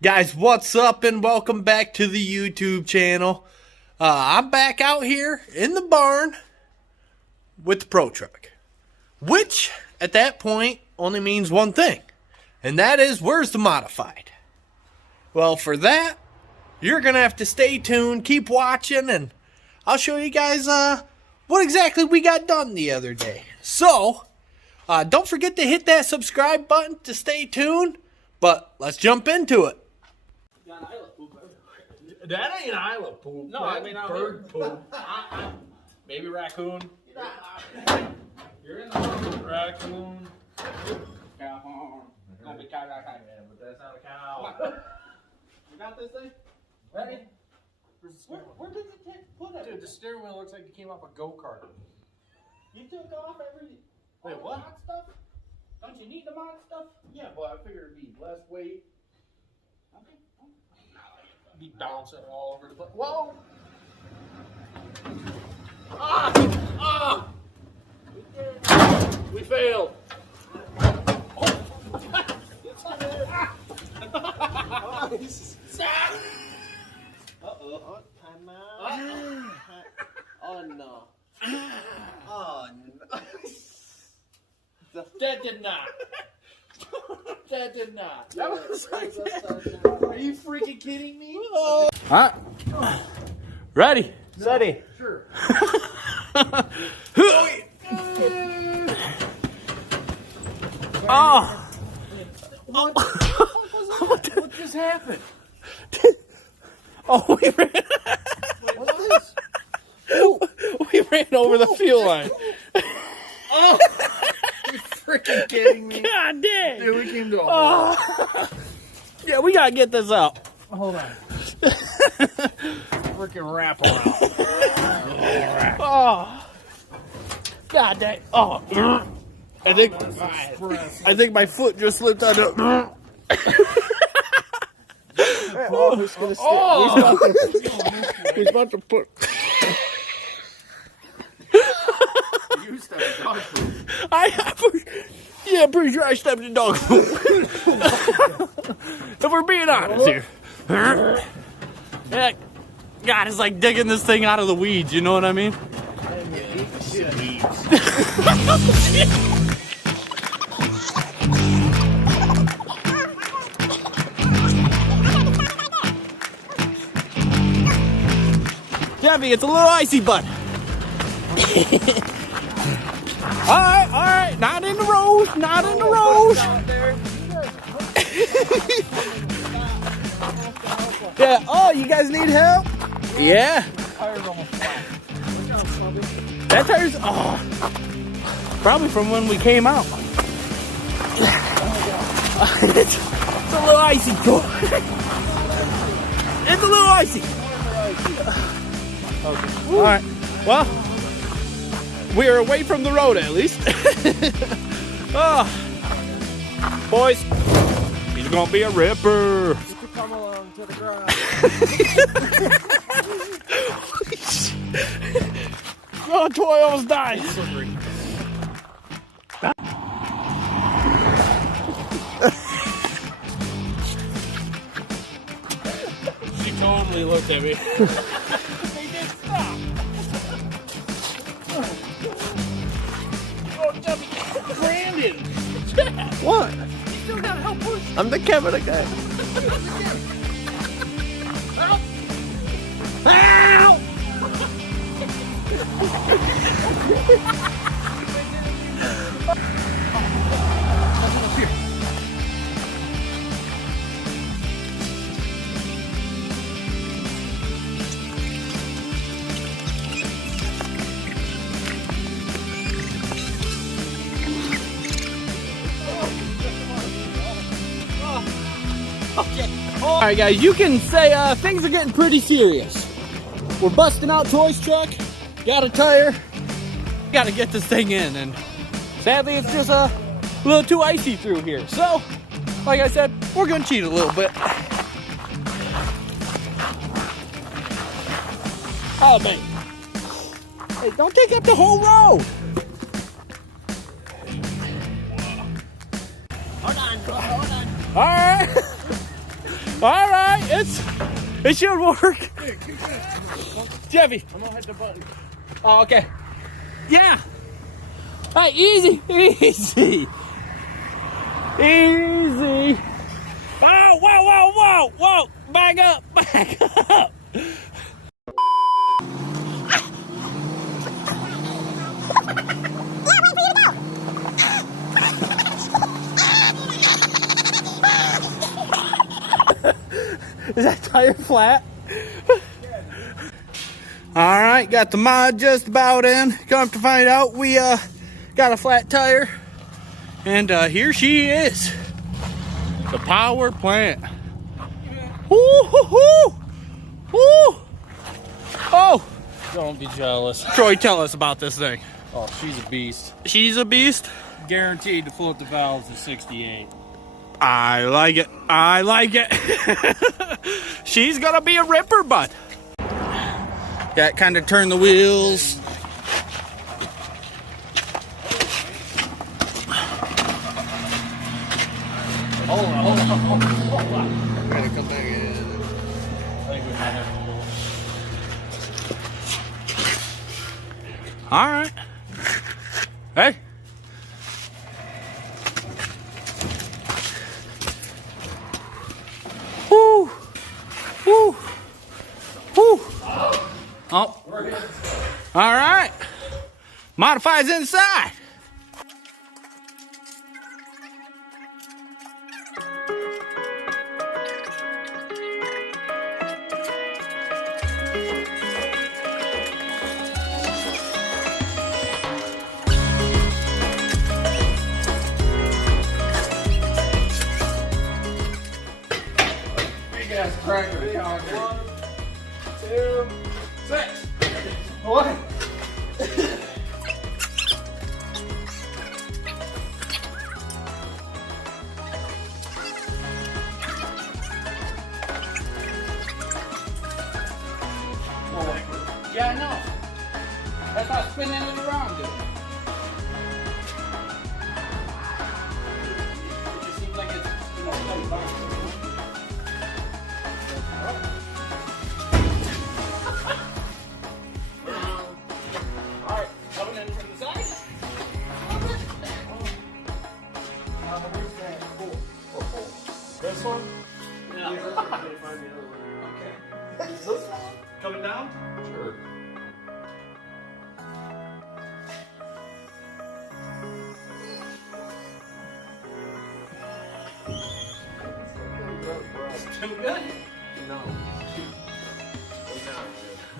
Guys, what's up and welcome back to the YouTube channel. I'm back out here in the barn with the Pro Truck, which at that point only means one thing, and that is, where's the modified? Well, for that, you're gonna have to stay tuned, keep watching, and I'll show you guys what exactly we got done the other day. So don't forget to hit that subscribe button to stay tuned, but let's jump into it. That ain't Isla poop. No, I mean bird poop. Maybe raccoon. You're in the raccoon. Cow. Gonna be cow. Yeah, but that's not a cow. You got this thing? Ready? Where did you put it? Dude, the steering wheel looks like it came off a go-kart. You took off every Wait, all what? the mod stuff? Don't you need the mod stuff? Yeah, but I figured it'd be less weight. Okay. Be bouncing all over the place. Whoa! Ah! We failed. Uh-oh. Time out. Oh no. Oh no. That did not. That did not. That was like, are you freaking kidding me? All right, ready, steady. Sure. Oh, What just happened? oh, we ran. What's this? We ran over the fuel line. Oh! You freaking kidding me? God dang. Dude, we came to a Oh. Yeah, we gotta get this out. Hold on. Freaking wrap around. Oh, God dang. Oh, I think my foot just slipped out of. Oh, he's gonna stick. Oh! He's about to put. You stepped in dog food. I'm pretty sure I stepped in dog food. If we're being honest here. Yeah, God, it's like digging this thing out of the weeds, you know what I mean? Debbie, it's a little icy, bud. All right, not in the road, not in the road. Yeah, oh, you guys need help? Yeah. That tire's, probably from when we came out. It's a little icy, too. It's a little icy. Okay. All right, well, we are away from the road at least. Boys, he's gonna be a ripper. You could come along to the garage. Oh, Toy almost died. She totally looked at me. They did stop. Oh, Debbie. Brandon! What? You still gotta help push. I'm the camera guy. Help! Ow! All right, guys, you can say things are getting pretty serious. We're busting out Toy's truck, got a tire, got to get this thing in, and sadly it's just a little too icy through here. So, like I said, we're gonna cheat a little bit. Oh, man. Hey, don't take up the whole road. Hold on. All right. All right, it should work. Jeffy. I'm gonna hit the button. Oh, okay. Yeah. All right, easy. Easy. Oh, whoa. Back up. Is that tire flat? All right, got the mod just about in. Come to find out, we got a flat tire, and here she is, the power plant. Woo-hoo-hoo! Woo! Oh, Don't be jealous. Troy, tell us about this thing. Oh, she's a beast. She's a beast. Guaranteed to float the valves to 68. I like it. She's gonna be a ripper, bud. Yeah, kind of turn the wheels. Hold on. We're gonna come back in. I think we might have to All right. Hey. Woo. Oh. All right. Modifies inside. big ass cracker. 1, 2, 6. What? Yeah, I know. That's not spinning it around, dude. It just seems like it's, coming back. Alright, coming in from the side. This one? Yeah. Okay. Is this one coming down? Sure. Too good? No.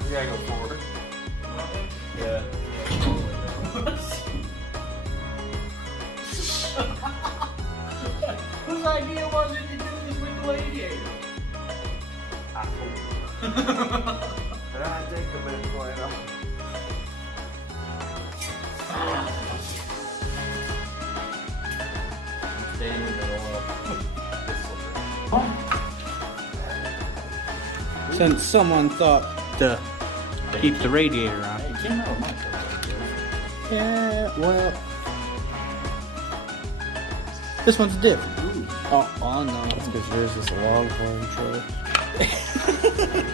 We gotta go forward. Yeah. Whose idea was it to do this with the radiator? And I take the bed plate off. Stay in the middle Since someone thought to keep the radiator on. It came out of my truck. Yeah, well, this one's different. Oh no. That's because yours is a long horn truck.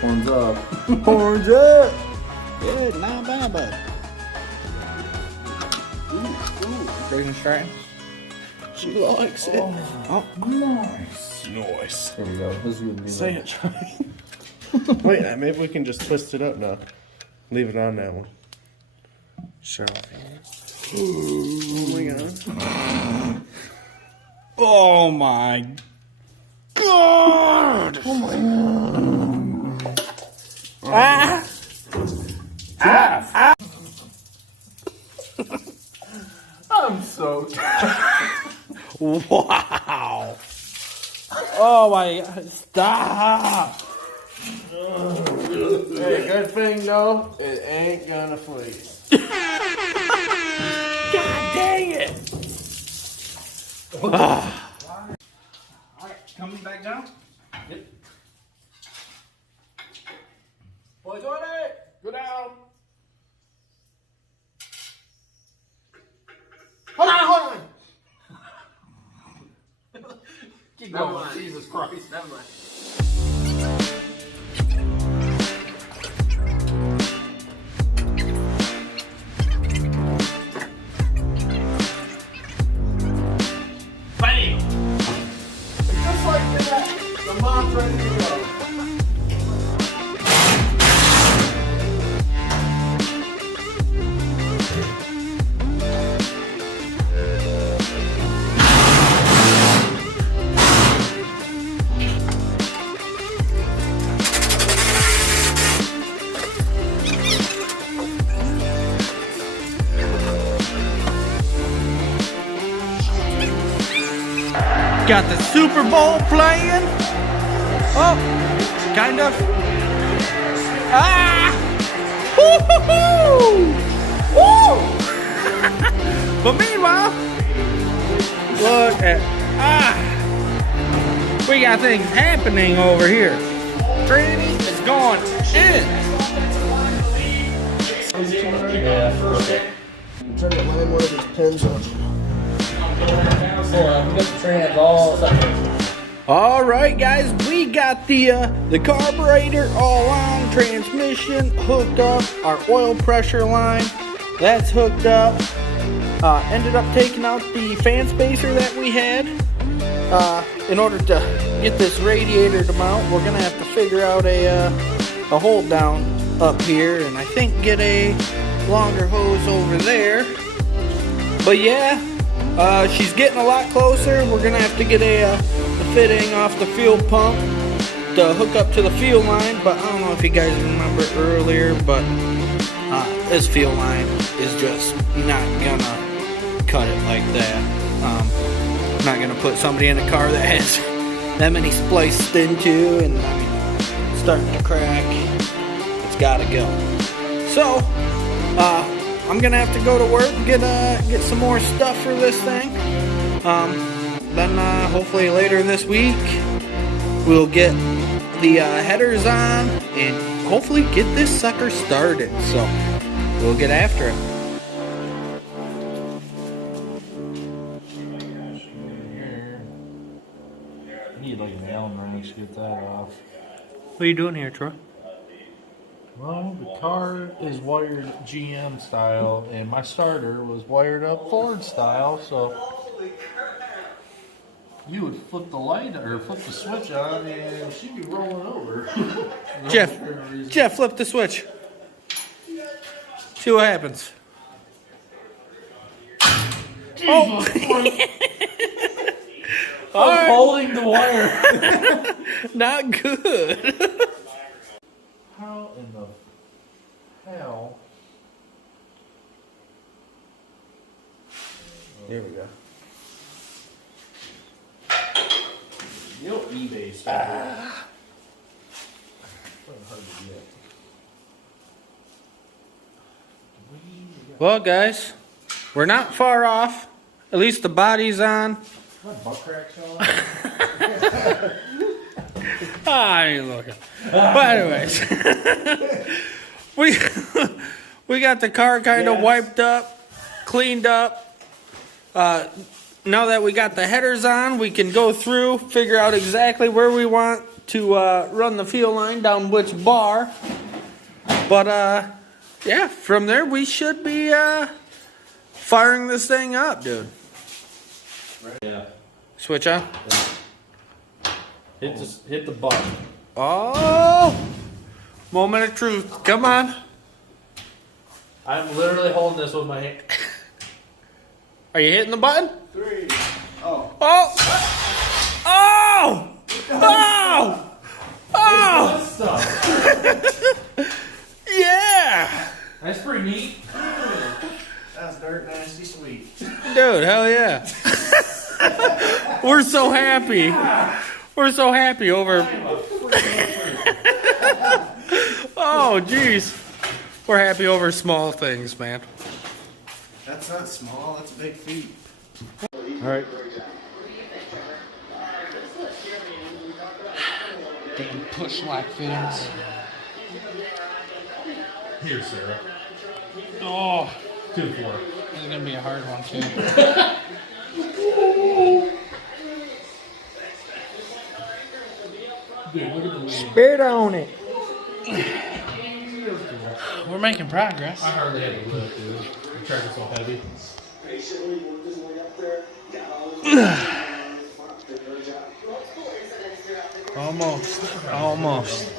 Horns up. Horns up. Good, not bad, bud. Grazing straight. She likes it. Oh, Nice. Nice. There we go. This would be Say it, Charlie. Wait, maybe we can just twist it up now. Leave it on that one. Show off here. Oh my god. oh my God! Oh my god. I'm so Wow! Oh my God! Stop! Hey, good thing though, it ain't gonna freeze. God dang it! Alright, coming back down? Yep. Boys on it! Go down! Hold on! Keep going. Jesus Christ. Never mind. Bam! Just like that, the mom's ready to go. Got the Super Bowl playing. Oh, kind of. Ah! Woo-hoo-hoo! Woo! But meanwhile, look at we got things happening over here. Tranny is going in. Trying to line one of these pins up. All right, guys, we got the carburetor all on, transmission hooked up, our oil pressure line that's hooked up. Ended up taking out the fan spacer that we had. In order to get this radiator to mount, we're gonna have to figure out a hold down up here, and I think get a longer hose over there. But yeah. She's getting a lot closer. We're gonna have to get a fitting off the fuel pump to hook up to the fuel line. But I don't know if you guys remember earlier, but this fuel line is just not gonna cut it like that. I'm not gonna put somebody in a car that has that many spliced into, and I mean, it's starting to crack. It's gotta go. So, I'm gonna have to go to work and get some more stuff for this thing. Then hopefully later this week we'll get the headers on and hopefully get this sucker started. So we'll get after it. I need like an Allen wrench to get that off. What are you doing here, Troy? Well, the car is wired GM style, and my starter was wired up Ford style, so you would flip the light or flip the switch on, and she'd be rolling over. Jeff, flip the switch. See what happens. Oh. I'm holding the wire. Not good. How in the hell? Here we go. You know eBay stuff. Hard to get. Well, guys, we're not far off. At least the body's on. My butt crack showing? I ain't looking. But anyways, we got the car kind of wiped up, cleaned up. Now that we got the headers on, we can go through, figure out exactly where we want to run the fuel line, down which bar. But yeah, from there we should be firing this thing up, dude. Yeah. Switch on. Hit the button. Oh! Moment of truth. Come on. I'm literally holding this with my hand. Are you hitting the button? 3. Oh! Oh! Oh! Oh! Yeah! That's pretty neat. That's dirt nasty sweet. Dude, hell yeah. We're so happy. We're so happy over. Oh, jeez. We're happy over small things, man. That's not small, that's a big feat. Alright. Damn push lock fittings. Here, Sarah. Oh, 2-4. this is gonna be a hard one too. Spit on it. We're making progress. I hardly had to lift, dude. The track is so heavy. Almost.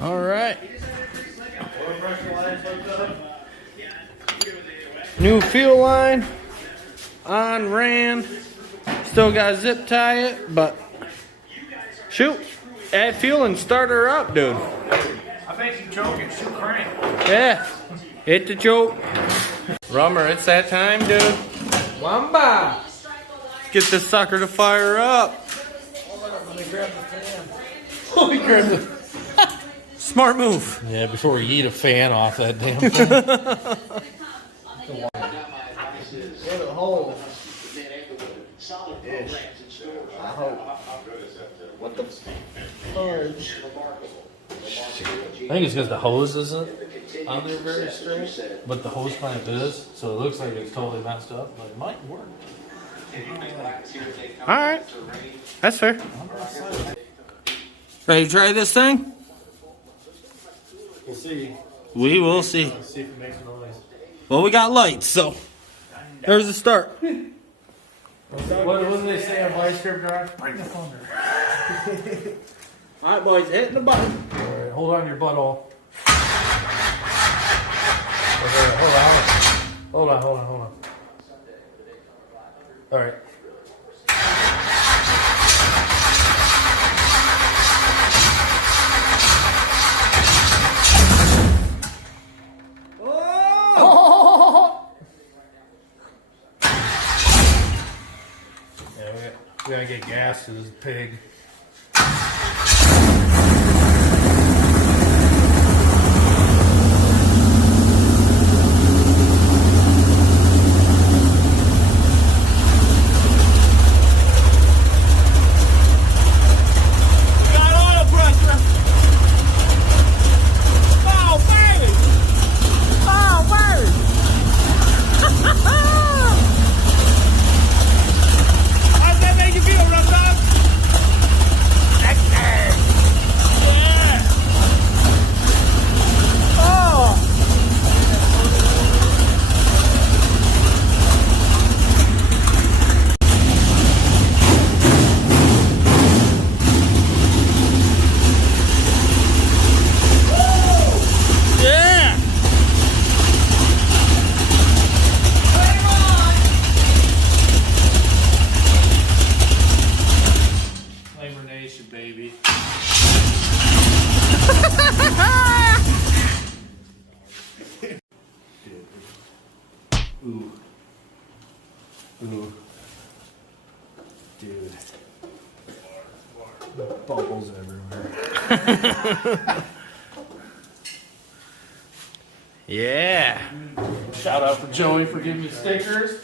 All right. New fuel line on, ran. Still got to zip tie it, but shoot, add fuel and start her up, dude. I think you choke it, shoot crank. Yeah, hit the choke. Rummer, it's that time, dude. Wamba. Get this sucker to fire up. Let me grab the fan. Oh, he grabbed the. Smart move. Yeah, before we eat a fan off that damn thing. Get a hole. I hope. What the fudge? I think it's because the hose isn't on there very straight, but the hose clamp is, so it looks like it's totally messed up, but it might work. Alright. That's fair. Ready to try this thing? We'll see. We will see. Let's see if it makes a noise. Well, we got lights, so there's the start. What did they say on Vice Grip Drive? Bring the thunder. Alright, boys, hitting the button. Alright, hold on your butthole. Okay, hold on. Alright. Yeah, we gotta get gas to this pig. Baby. Ooh. Dude. Bubbles everywhere. Yeah. Shout out for Joey for giving me stickers.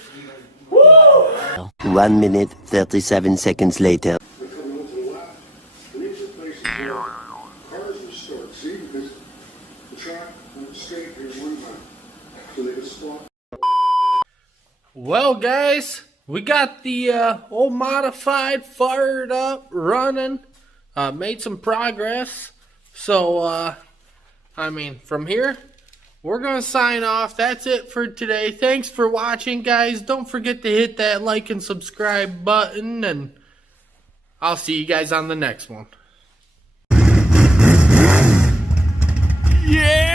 1 minute, 37 seconds later. Well, guys, we got the old modified fired up, running, made some progress. So, I mean, from here, we're going to sign off. That's it for today. Thanks for watching, guys. Don't forget to hit that like and subscribe button, and I'll see you guys on the next one. Yeah!